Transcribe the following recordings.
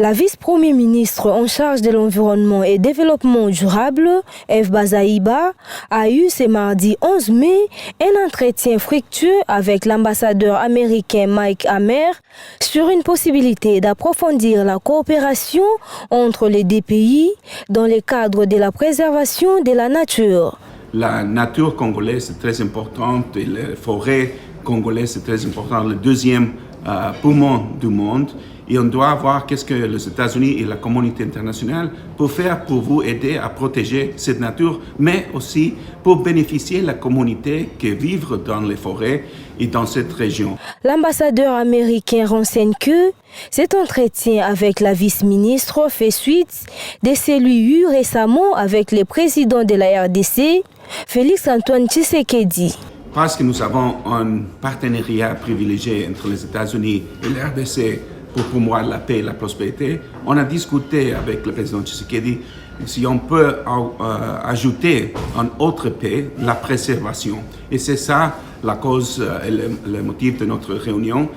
La vice-premier ministre en charge de l'environnement et développement durable, Eve Bazaïba, a eu ce mardi 11 mai un entretien fructueux avec l'ambassadeur américain Mike Hammer sur une possibilité d'approfondir la coopération entre les deux pays dans le cadre de la préservation de la nature. La nature congolaise est très importante et les forêts congolaises c'est très important, le deuxième poumon du monde. Et on doit voir qu'est-ce que les États-Unis et la communauté internationale peuvent faire pour vous aider à protéger cette nature, mais aussi pour bénéficier de la communauté qui vit dans les forêts et dans cette région. L'ambassadeur américain renseigne que cet entretien avec la vice-ministre fait suite de celui eu récemment avec le président de la RDC, Félix-Antoine Tshisekedi. Parce que nous avons un partenariat privilégié entre les États-Unis et la RDC pour promouvoir la paix et la prospérité, on a discuté avec le président Tshisekedi si on peut ajouter un autre paix, la préservation. Et c'est ça la cause et le motif de notre réunion.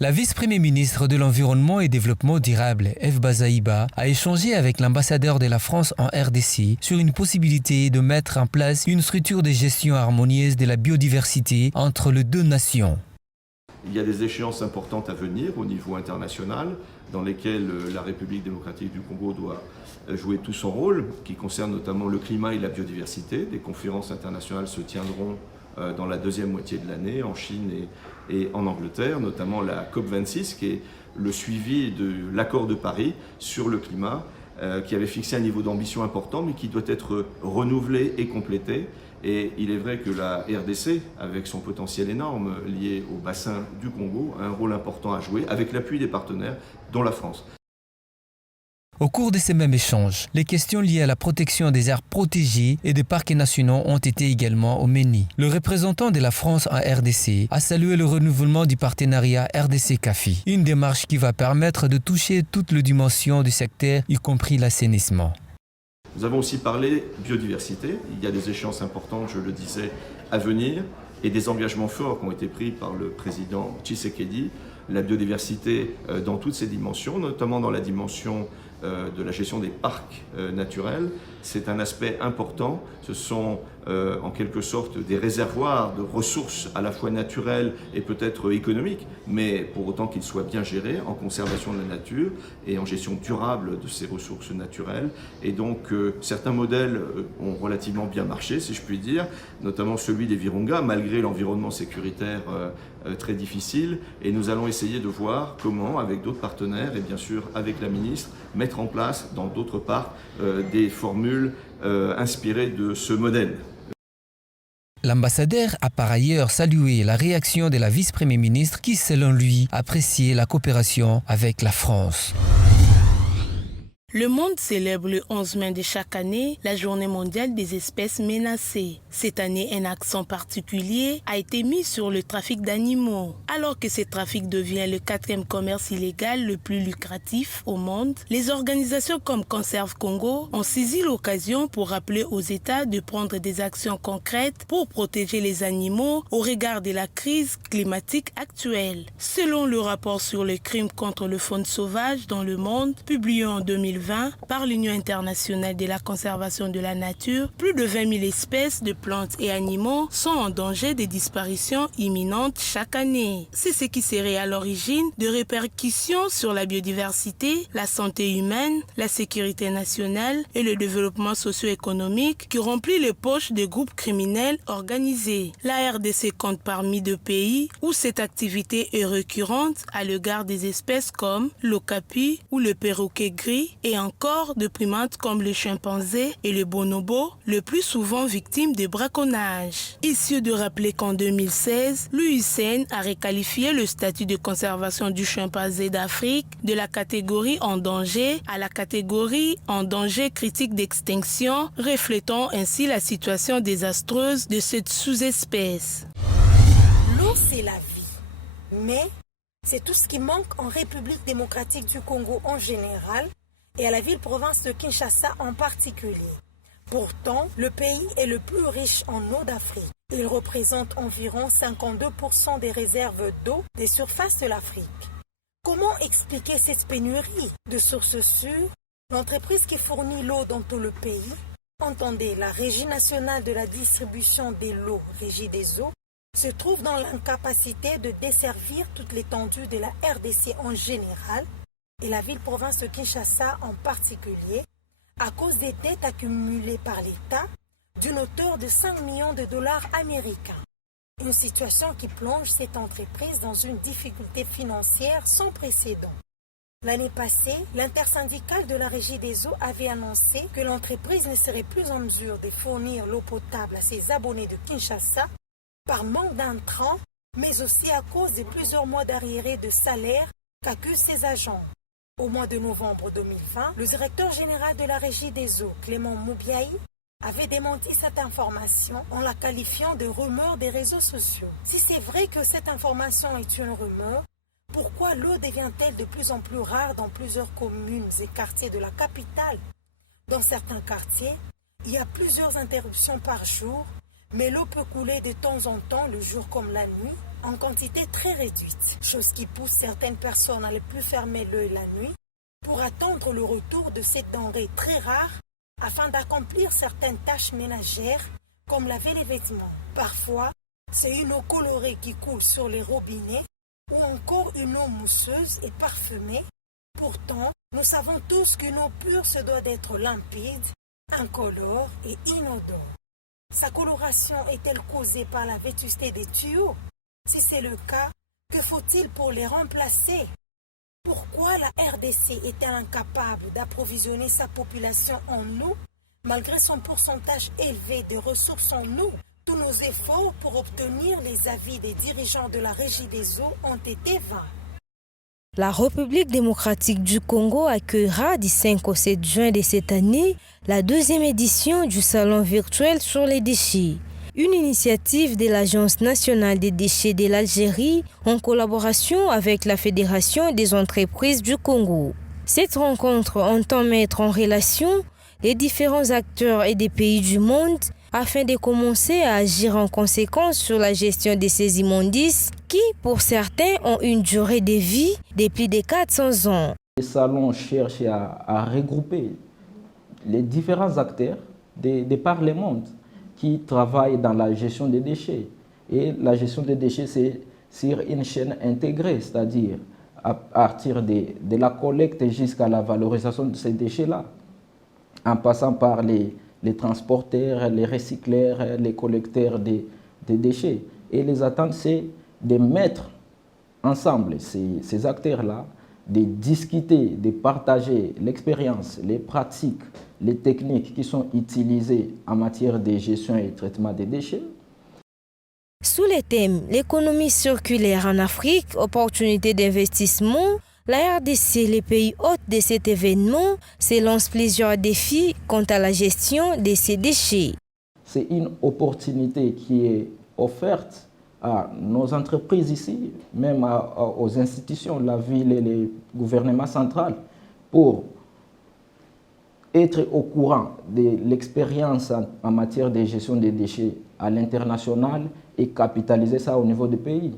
La vice-premier ministre de l'Environnement et Développement durable, Eve Bazaïba, a échangé avec l'ambassadeur de la France en RDC sur une possibilité de mettre en place une structure de gestion harmonieuse de la biodiversité entre les deux nations. Il y a des échéances importantes à venir au niveau international dans lesquelles la République démocratique du Congo doit jouer tout son rôle, qui concerne notamment le climat et la biodiversité. Des conférences internationales se tiendront dans la deuxième moitié de l'année en Chine et en Angleterre, notamment la COP26 qui est le suivi de l'accord de Paris sur le climat qui avait fixé un niveau d'ambition important mais qui doit être renouvelé et complété. Et il est vrai que la RDC, avec son potentiel énorme lié au bassin du Congo, a un rôle important à jouer avec l'appui des partenaires, dont la France. Au cours de ces mêmes échanges, les questions liées à la protection des aires protégées et des parcs nationaux ont été également au menu. Le représentant de la France en RDC a salué le renouvellement du partenariat RDC-CAFI, une démarche qui va permettre de toucher toutes les dimensions du secteur, y compris l'assainissement. Nous avons aussi parlé biodiversité. Il y a des échéances importantes, je le disais, à venir et des engagements forts qui ont été pris par le président Tshisekedi. La biodiversité dans toutes ses dimensions, notamment dans la dimension de la gestion des parcs naturels. C'est un aspect important. Ce sont en quelque sorte des réservoirs de ressources à la fois naturelles et peut-être économiques, mais pour autant qu'ils soient bien gérés en conservation de la nature et en gestion durable de ces ressources naturelles. Et donc certains modèles ont relativement bien marché, si je puis dire, notamment celui des Virunga, malgré l'environnement sécuritaire très difficile. Et nous allons essayer de voir comment, avec d'autres partenaires et bien sûr avec la ministre, mettre en place dans d'autres parcs des formules inspirées de ce modèle. L'ambassadeur a par ailleurs salué la réaction de la vice-premier ministre qui, selon lui, appréciait la coopération avec la France. Le monde célèbre le 11 mai de chaque année la Journée mondiale des espèces menacées. Cette année, un accent particulier a été mis sur le trafic d'animaux. Alors que ce trafic devient le 4e commerce illégal le plus lucratif au monde, les organisations comme Conserve Congo ont saisi l'occasion pour rappeler aux États de prendre des actions concrètes pour protéger les animaux au regard de la crise climatique actuelle. Selon le rapport sur le crime contre le faune sauvage dans le monde, publié en 2020, par l'Union internationale de la conservation de la nature, plus de 20 000 espèces de plantes et animaux sont en danger de disparition imminente chaque année. C'est ce qui serait à l'origine de répercussions sur la biodiversité, la santé humaine, la sécurité nationale et le développement socio-économique qui remplit les poches des groupes criminels organisés. La RDC compte parmi 2 pays où cette activité est récurrente à l'égard des espèces comme l'okapi ou le perroquet gris et encore de primates comme le chimpanzé et le bonobo, le plus souvent victimes de braconnage. Ici de rappeler qu'en 2016, l'UICN a requalifié le statut de conservation du chimpanzé d'Afrique de la catégorie en danger à la catégorie en danger critique d'extinction, reflétant ainsi la situation désastreuse de cette sous-espèce. L'eau, c'est la vie, mais c'est tout ce qui manque en République démocratique du Congo en général et à la ville-province de Kinshasa en particulier. Pourtant, le pays est le plus riche en eau d'Afrique. Il représente environ 52% des réserves d'eau des surfaces de l'Afrique. Comment expliquer cette pénurie? De sources sûres, l'entreprise qui fournit l'eau dans tout le pays, entendez la Régie nationale de la distribution des lots, Régie des eaux, se trouve dans l'incapacité de desservir toute l'étendue de la RDC en général et la ville-province de Kinshasa en particulier, à cause des dettes accumulées par l'État d'une hauteur de 5 millions de dollars américains. Une situation qui plonge cette entreprise dans une difficulté financière sans précédent. L'année passée, l'intersyndicale de la Régie des eaux avait annoncé que l'entreprise ne serait plus en mesure de fournir l'eau potable à ses abonnés de Kinshasa par manque d'intrants, mais aussi à cause de plusieurs mois d'arriérés de salaire qu'accusent ses agents. Au mois de novembre 2020, le directeur général de la Régie des eaux, Clément Moubiaï, avait démenti cette information en la qualifiant de rumeur des réseaux sociaux. Si c'est vrai que cette information est une rumeur, pourquoi l'eau devient-elle de plus en plus rare dans plusieurs communes et quartiers de la capitale? Dans certains quartiers, il y a plusieurs interruptions par jour, mais l'eau peut couler de temps en temps, le jour comme la nuit, en quantité très réduite, chose qui pousse certaines personnes à ne plus fermer l'œil la nuit pour attendre le retour de cette denrée très rare afin d'accomplir certaines tâches ménagères comme laver les vêtements. Parfois, c'est une eau colorée qui coule sur les robinets ou encore une eau mousseuse et parfumée. Pourtant, nous savons tous qu'une eau pure se doit d'être limpide, incolore et inodore. Sa coloration est-elle causée par la vétusté des tuyaux? Si c'est le cas, que faut-il pour les remplacer? Pourquoi la RDC est-elle incapable d'approvisionner sa population en eau malgré son pourcentage élevé de ressources en eau? Tous nos efforts pour obtenir les avis des dirigeants de la Régie des eaux ont été vains. La République démocratique du Congo accueillera du 5 au 7 juin de cette année la deuxième édition du Salon virtuel sur les déchets. Une initiative de l'Agence nationale des déchets de l'Algérie en collaboration avec la Fédération des entreprises du Congo. Cette rencontre entend mettre en relation les différents acteurs et des pays du monde afin de commencer à agir en conséquence sur la gestion de ces immondices qui, pour certains, ont une durée de vie de plus de 400 ans. Le salon cherche à regrouper les différents acteurs de par le monde qui travaillent dans la gestion des déchets. Et la gestion des déchets, c'est sur une chaîne intégrée, c'est-à-dire à partir de la collecte jusqu'à la valorisation de ces déchets-là, en passant par les transporteurs, les recycleurs, les collecteurs des déchets. Et les attentes, c'est de mettre ensemble ces acteurs-là, de discuter, de partager l'expérience, les pratiques, les techniques qui sont utilisées en matière de gestion et traitement des déchets. Sous les thèmes l'économie circulaire en Afrique, opportunités d'investissement, la RDC, les pays hôtes de cet événement, se lance plusieurs défis quant à la gestion de ces déchets. C'est une opportunité qui est offerte à nos entreprises ici, même aux institutions, la ville et le gouvernement central, pour être au courant de l'expérience en matière de gestion des déchets à l'international et capitaliser ça au niveau du pays.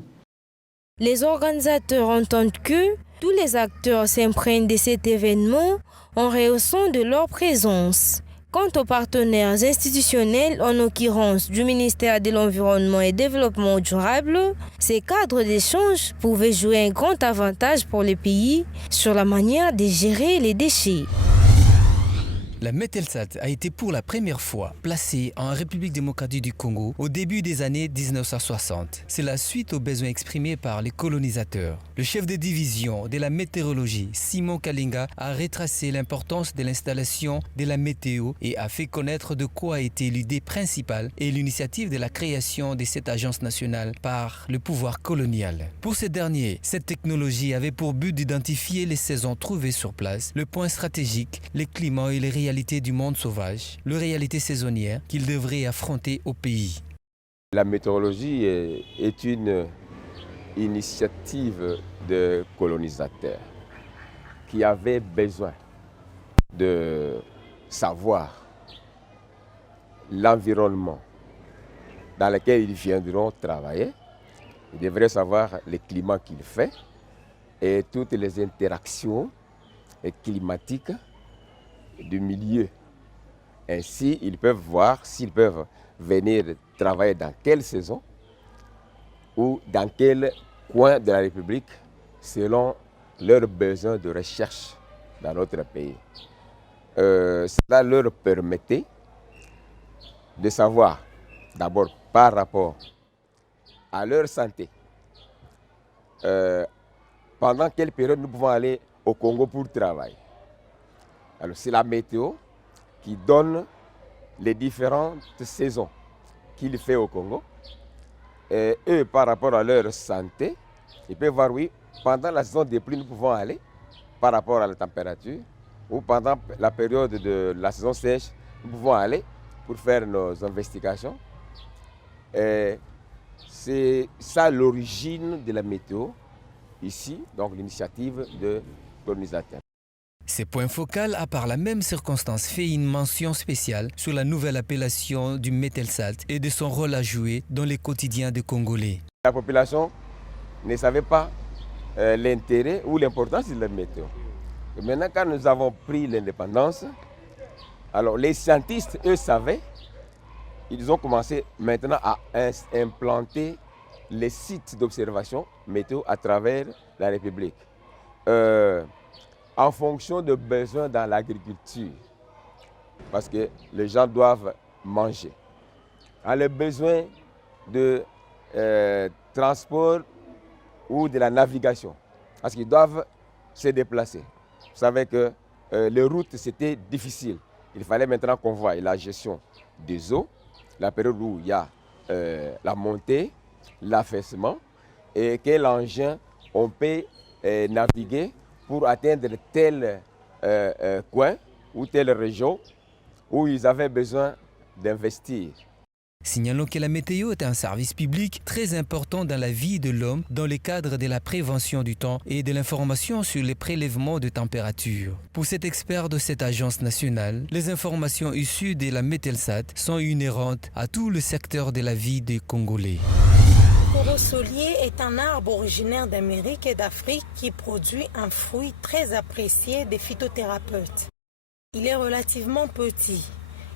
Les organisateurs entendent que tous les acteurs s'imprègnent de cet événement en rehaussant de leur présence. Quant aux partenaires institutionnels, en l'occurrence du ministère de l'Environnement et Développement durable, ces cadres d'échange pouvaient jouer un grand avantage pour les pays sur la manière de gérer les déchets. La Metelsat a été pour la première fois placée en République démocratique du Congo au début des années 1960. C'est la suite aux besoins exprimés par les colonisateurs. Le chef de division de la météorologie, Simon Kalinga, a retracé l'importance de l'installation de la météo et a fait connaître de quoi était l'idée principale et l'initiative de la création de cette agence nationale par le pouvoir colonial. Pour ces derniers, cette technologie avait pour but d'identifier les saisons trouvées sur place, le point stratégique, les climats et les réalités du monde sauvage, les réalités saisonnières qu'ils devraient affronter au pays. La météorologie est une initiative de colonisateurs qui avaient besoin de savoir l'environnement dans lequel ils viendront travailler. Ils devraient savoir le climat qu'il fait et toutes les interactions climatiques du milieu. Ainsi, ils peuvent voir s'ils peuvent venir travailler dans quelle saison ou dans quel coin de la République selon leurs besoins de recherche dans notre pays. Cela leur permettait de savoir, d'abord par rapport à leur santé, pendant quelle période nous pouvons aller au Congo pour travailler. Alors c'est la météo qui donne les différentes saisons qu'il fait au Congo. Et eux, par rapport à leur santé, ils peuvent voir, oui, pendant la saison des pluies, nous pouvons aller par rapport à la température, ou pendant la période de la saison sèche, nous pouvons aller pour faire nos investigations. C'est ça l'origine de la météo ici, donc l'initiative de colonisateur. Ces points focaux a par la même circonstance fait une mention spéciale sur la nouvelle appellation du Mételsat et de son rôle à jouer dans les quotidiens des Congolais. La population ne savait pas l'intérêt ou l'importance de la météo. Et maintenant, quand nous avons pris l'indépendance, alors les scientifiques, eux, savaient, ils ont commencé maintenant à implanter les sites d'observation météo à travers la République. En fonction de besoins dans l'agriculture, parce que les gens doivent manger. Les besoins de transport ou de la navigation, parce qu'ils doivent se déplacer. Vous savez que les routes, c'était difficile. Il fallait maintenant qu'on voie la gestion des eaux, la période où il y a la montée, l'affaissement, et quel engin on peut naviguer pour atteindre tel coin ou telle région où ils avaient besoin d'investir. Signalons que la météo est un service public très important dans la vie de l'homme dans le cadre de la prévention du temps et de l'information sur les prélèvements de température. Pour cet expert de cette agence nationale, les informations issues de la Mételsat sont inhérentes à tout le secteur de la vie des Congolais. Le corosolier est un arbre originaire d'Amérique et d'Afrique qui produit un fruit très apprécié des phytothérapeutes. Il est relativement petit.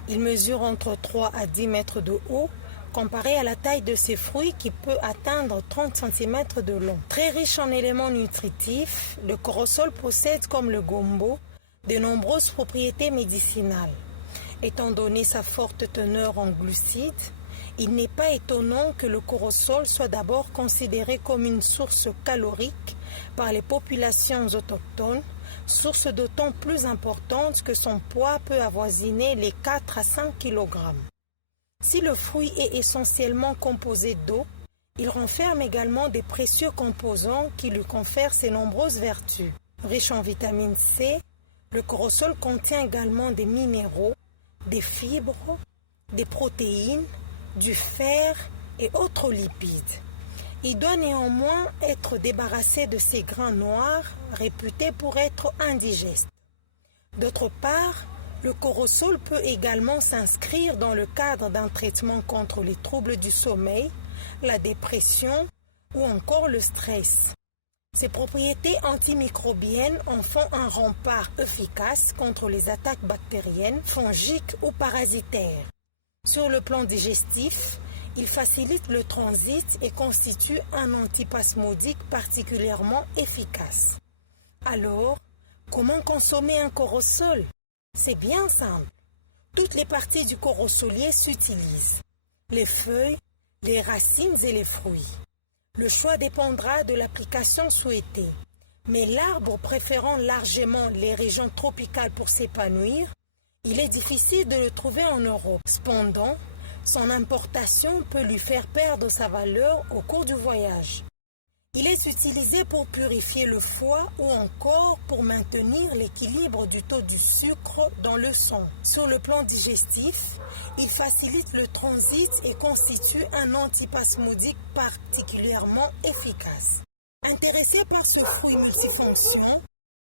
Il mesure entre 3 à 10 mètres de haut, comparé à la taille de ses fruits qui peut atteindre 30 cm de long. Très riche en éléments nutritifs, le corosol possède, comme le gombo, de nombreuses propriétés médicinales. Étant donné sa forte teneur en glucides, il n'est pas étonnant que le corosol soit d'abord considéré comme une source calorique par les populations autochtones, source d'autant plus importante que son poids peut avoisiner les 4 à 5 kg. Si le fruit est essentiellement composé d'eau, il renferme également des précieux composants qui lui confèrent ses nombreuses vertus. Riche en vitamine C, le corosol contient également des minéraux, des fibres, des protéines, du fer et autres lipides. Il doit néanmoins être débarrassé de ces grains noirs réputés pour être indigestes. D'autre part, le corosol peut également s'inscrire dans le cadre d'un traitement contre les troubles du sommeil, la dépression ou encore le stress. Ses propriétés antimicrobiennes en font un rempart efficace contre les attaques bactériennes, fongiques ou parasitaires. Sur le plan digestif, il facilite le transit et constitue un antispasmodique particulièrement efficace. Alors, comment consommer un corosol? C'est bien simple. Toutes les parties du corosolier s'utilisent. Les feuilles, les racines et les fruits. Le choix dépendra de l'application souhaitée. Mais l'arbre préférant largement les régions tropicales pour s'épanouir, il est difficile de le trouver en Europe. Cependant, son importation peut lui faire perdre sa valeur au cours du voyage. Il est utilisé pour purifier le foie ou encore pour maintenir l'équilibre du taux du sucre dans le sang. Sur le plan digestif, il facilite le transit et constitue un antispasmodique particulièrement efficace. Intéressés par ce fruit multifonction,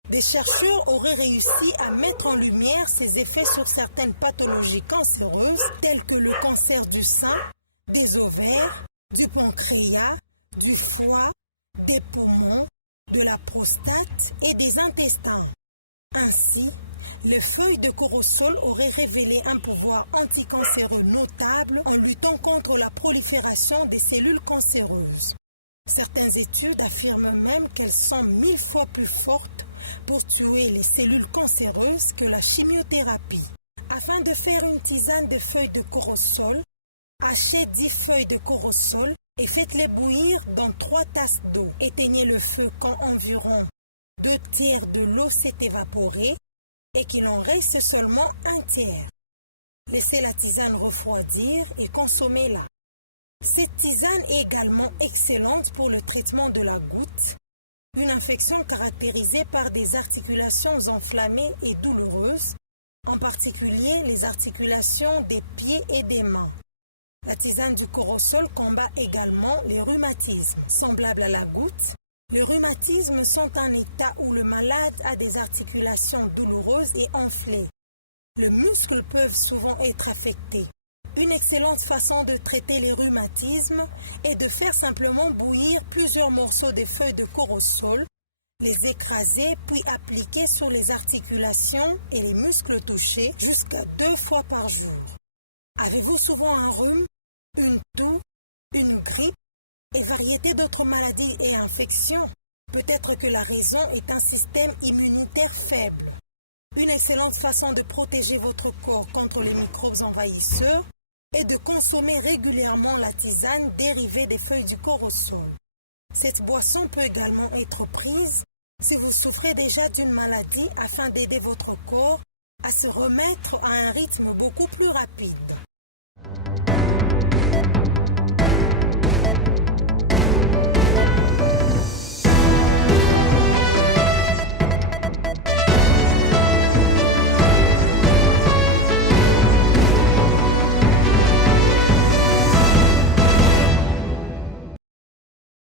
des chercheurs auraient réussi à mettre en lumière ses effets sur certaines pathologies cancéreuses telles que le cancer du sein, des ovaires, du pancréas, du foie, des poumons, de la prostate et des intestins. Ainsi, les feuilles de corosol auraient révélé un pouvoir anticancéreux notable en luttant contre la prolifération des cellules cancéreuses. Certaines études affirment même qu'elles sont 1000 fois plus fortes pour tuer les cellules cancéreuses que la chimiothérapie. Afin de faire une tisane de feuilles de corosol, hachez 10 feuilles de corosol et faites-les bouillir dans 3 tasses d'eau. Éteignez le feu quand environ 2/3 de l'eau s'est évaporée et qu'il en reste seulement 1/3. Laissez la tisane refroidir et consommez-la. Cette tisane est également excellente pour le traitement de la goutte, une infection caractérisée par des articulations enflammées et douloureuses, en particulier les articulations des pieds et des mains. La tisane du corosol combat également les rhumatismes. Semblables à la goutte, les rhumatismes sont un état où le malade a des articulations douloureuses et enflées. Les muscles peuvent souvent être affectés. Une excellente façon de traiter les rhumatismes est de faire simplement bouillir plusieurs morceaux de feuilles de corosol, les écraser puis appliquer sur les articulations et les muscles touchés jusqu'à 2 fois par jour. Avez-vous souvent un rhume, une toux, une grippe et variété d'autres maladies et infections? Peut-être que la raison est un système immunitaire faible. Une excellente façon de protéger votre corps contre les microbes envahisseurs est de consommer régulièrement la tisane dérivée des feuilles du corosol. Cette boisson peut également être prise si vous souffrez déjà d'une maladie afin d'aider votre corps à se remettre à un rythme beaucoup plus rapide.